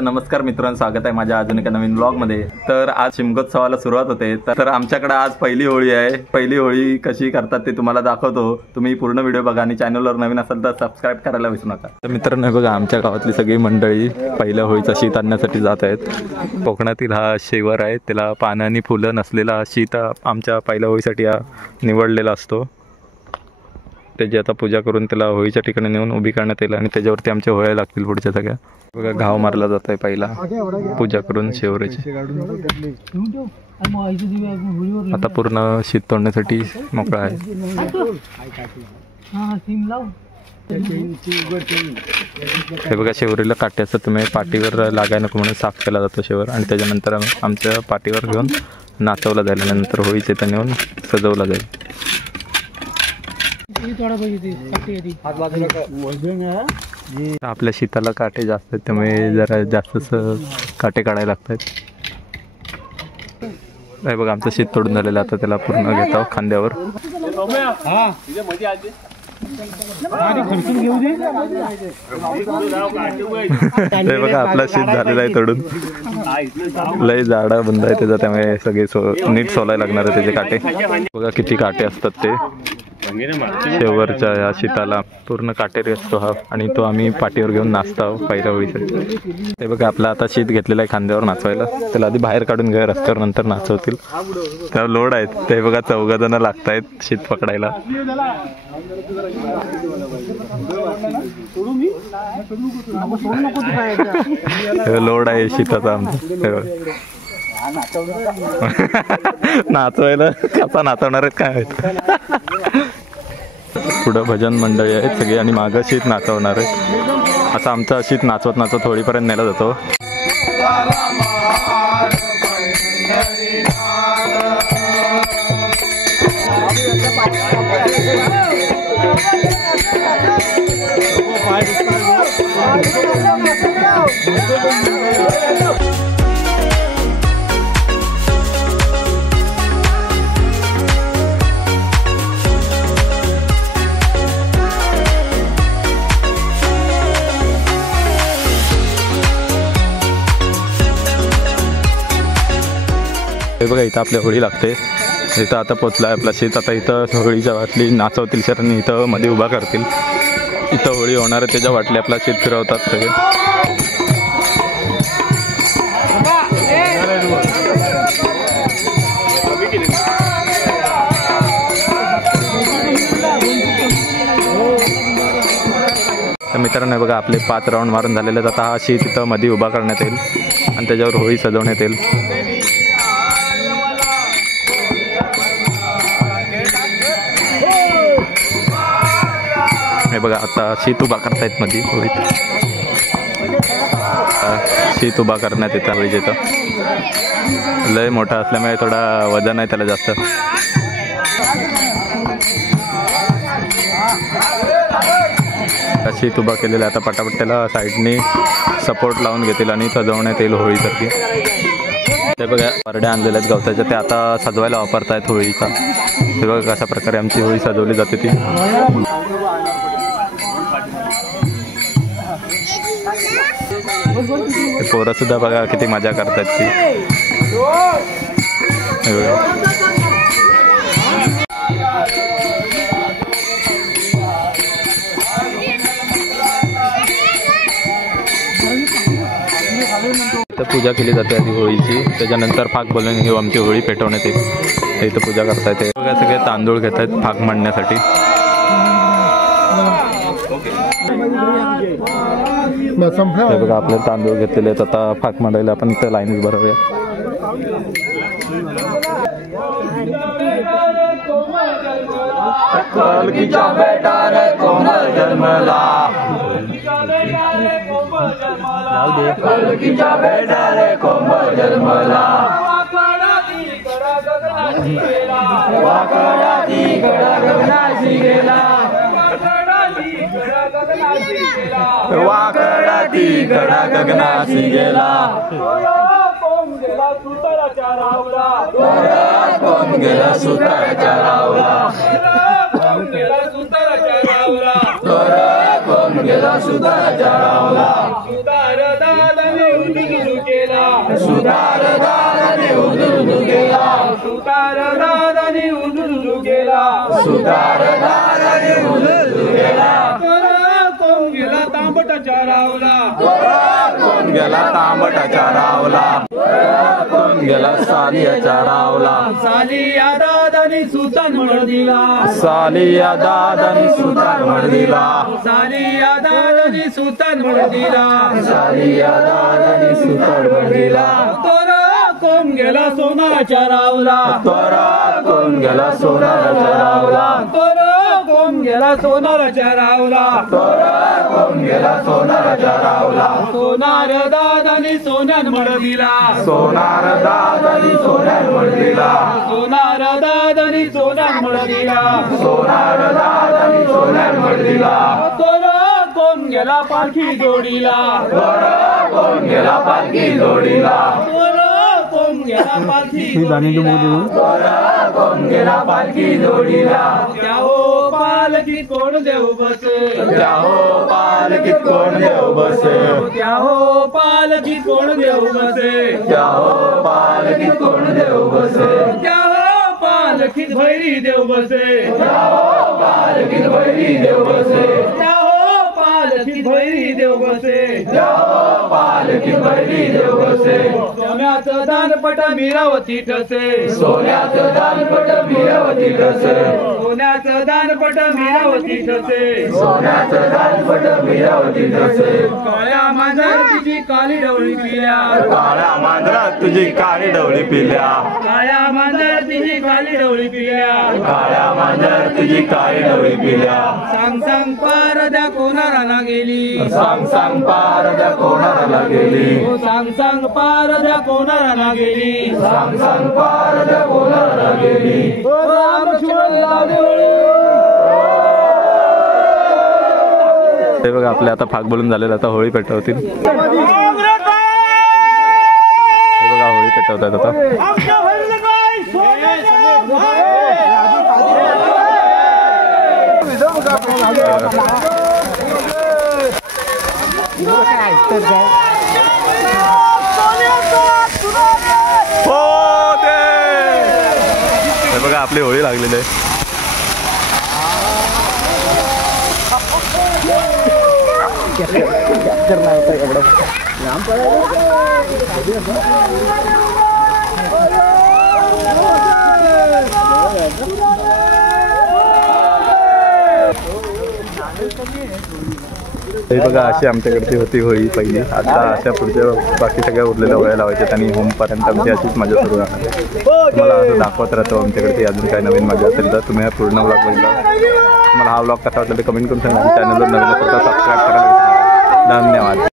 तर नमस्कार मित्रांनो, स्वागत आहे माझ्या अजून एका नवीन ब्लॉग मध्ये। तर आज शिमगोत्सवाला सुरुवात होते। तर आमच्याकडे आज पहिली होळी आहे। पहिली होळी कशी करतात ते तुम्हाला दाखवतो। तुम्ही पूर्ण व्हिडिओ बघा आणि चॅनलवर नवीन असाल तर सबस्क्राइब करायला विसरू नका। तर मित्रांनो बघा, आमच्या गावातली सगळी मंडळी पहिल्या होळीचा शीत आणण्यासाठी जात आहेत। कोकणातील हा शेवर आहे, त्याला पानं आणि फुलं नसलेला शीत आमच्या पहिल्या होळीसाठी निवडलेला असतो। त्याची आता पूजा करून त्याला होळीच्या ठिकाणी नेऊन उभी करण्यात येईल आणि त्याच्यावरती आमच्या होळ्या लागतील पुढच्या सगळ्या। बघा, घाव मारला जात आहे पहिला पूजा करून शेवरेची। आता पूर्ण शीत तोडण्यासाठी मोकळा आहे। हे बघा, शेवरीला काटे असतात, तुम्ही पाठीवर लागायला नको म्हणून साफ केला जातो शेवर, आणि त्याच्यानंतर आमच्या पाठीवर घेऊन नाचवला जाईल आणि नंतर होळीचे त्या नेऊन सजवला जाईल। आपल्या शीताला काटे जास्त आहेत, त्यामुळे जरा जास्तच काटे काढायला लागतात। हे बघा, आमचं शीत तोडून झालेलं, आता त्याला पूर्ण घेतो खांद्यावर। हे बघा, आपला शीत झालेला आहे तोडून, लय जाडा बंद आहे त्याचा, त्यामुळे सगळे नीट सोलायला लागणार आहे त्याचे काटे। बघा किती काटे असतात ते शेवरच्या या शीताला, पूर्ण काटेरी असतो हा, आणि तो आम्ही पाठीवर घेऊन नाचतो पहिल्या होळीसाठी। हे बघा, आपला आता शीत घेतलेला आहे खांद्यावर नाचवायला, त्याला आधी बाहेर काढून घ्या रस्त्यावर, नंतर नाचवतील। त्या लोड आहेत ते बघा, 14 जण लागतायत शीत पकडायला। लोड आहे शीताचा आमचा। नाचवायला कसा नाचवणार आहेत काय माहित। पुढं भजन मंडळी आहेत सगळी आणि मागं शीत नाचवणार आहे। असा आमचा शीत नाचवत नाचवत होळीपर्यंत नेला जातो। हे बघा, इथं आपल्या होळी लागते। इथं आता पोचला आहे आपला शीत। आता इथं होळीच्या वाटली नाचवतील शरण, इथं मध्ये उभा करतील। इथं होळी होणार आहे, त्याच्या वाटली आपला शीत फिरवतात सगळे। तर मित्रांनो बघा, आपले 5 राऊंड मारून झालेले आहेत। आता हा शीत इथं मध्ये उभा करण्यात येईल आणि त्याच्यावर होळी सजवण्यात येईल। हे बघा, आता शीत उभा करतायत मध्ये होळीत, शीत उभा करण्यात येतं होळीत। इथं लय मोठा असल्यामुळे थोडा वजन आहे त्याला जास्त। शीत उभा केलेला, आता पटापट त्याला साईडने सपोर्ट लावून घेतील आणि सजवण्यात येईल होळीसारखी। ते बघा, परड्या आणलेल्या आहेत गवताच्या, ते आता सजवायला वापरतायत होळीचा। हे बघा कशा प्रकारे आमची होळी सजवली जाते ती। पोरं सुद्धा बघा किती मजा करतात ती। इथं पूजा केली जाते आधी होळीची, त्याच्यानंतर फाग बोलून घेऊ आमची होळी पेटवण्यात येईल। इथं पूजा करतायत, हे बघा सगळे तांदूळ घेत आहेत फाग मांडण्यासाठी। हे बघा, आपले तांदूळ घेतलेले आहेत, आता फाग मांडायला आपण इथं लाईनीच भरूया। कलकीचा बेटा रे कोमल जन्मला, कलकीचा बेटा रे कोमल जन्मला। वाकडाती कडा गगनाशी गेला, वाकडाती कडा गगनाशी गेला। कोण गेला सुताच्या रावला, कोण गेला सुताच्या रावला। सुतार दादाने उदुदू गेला सुतार दादाने उदुदू गेला सुतार दादाने उदुदू गेला कोण गेला तांबटाच्या रावला कोण गेला तांबटाच्या रावला कोण गेला सालियाच्या रावला सालिया दादाने सुतान म्हण दिला सालिया दादानी सुतार म्हण दिला सालिया दादाने सुतान म्हण दिला सालिया दादाने सुतार म्हण दिला कोण गेला सोनाच्या रावला तोरा कोण गेला सोनाराच्या रावला कोण गेला सोनाराच्या रावला कोण गेला सोनाराच्या रावला सोनार दादाने सोन्यान म्हण दिला सोनार दादानी सोन्यान म्हण दिला सोनार दादाने सोन्यान म्हण दिला सोनार दादाने सोन्यान म्हण दिला कोण गेला पालखी जोडीला कोण गेला पालखी जोडीला कोण गेला पालखी जोडीला कोण गेला पालखी जोडीला त्या हो पालखी कोण देऊ बसे त्या हो पालखीत कोण देव बसे त्या हो पालखी कोण देऊ बसे त्या हो पालखीत कोण देव बसे त्या हो पालखीत भैरी देव बसे पालखीत बैरी देव बसे त्या हो पालखीत भैरी देव बसे पालखीत बैरी देव बसे सोन्याचं दानपट मीरावती ठसे सोन्याचं दानपट मीरावती ठसे सोन्याचं दानपट मीरावती ठसे सोन्याचं दानपट मीरावती ठसे काळ्या मांजराची काली डवळी पिल्या काळ्या मांजरात तुझी काळी डवळी पिल्या काळ्या मांजराची काली डवळी पिल्या काळ्या मांजर तुझी काळी डवळी पिल्या सांग सांग पारद्या कोणाला गेली सांग सांग पार त्या कोणाला गेली हो सांग सांग पारद्या कोणाला गेली सांग सांग पार त्या कोणाला गेली हे बघा आपले आता फाग बोलून झालेलं आता होळी पेटवतील हे बघा होळी पेटवतात आता हे बघा आपली होळी लागलेली आहे हे बघा अशी आमच्याकडची होती होळी पहिली आता अशा पुढच्या बाकी सगळ्या उरलेल्या होळ्या लावायच्यात आणि होमपर्यंत आमची अशीच मजा सुरू राहणार आहे तुम्हाला असं दाखवत राहतो आमच्याकडे अजून काही नवीन मजा असेल तर तुम्ही हा पूर्ण व्लॉग बघितला तुम्हाला हा व्लॉग कसा वाटला ते कमेंट करून सांगा चॅनलवर नवीन असेल तर सबस्क्राईब करायला विसरू नका. धन्यवाद.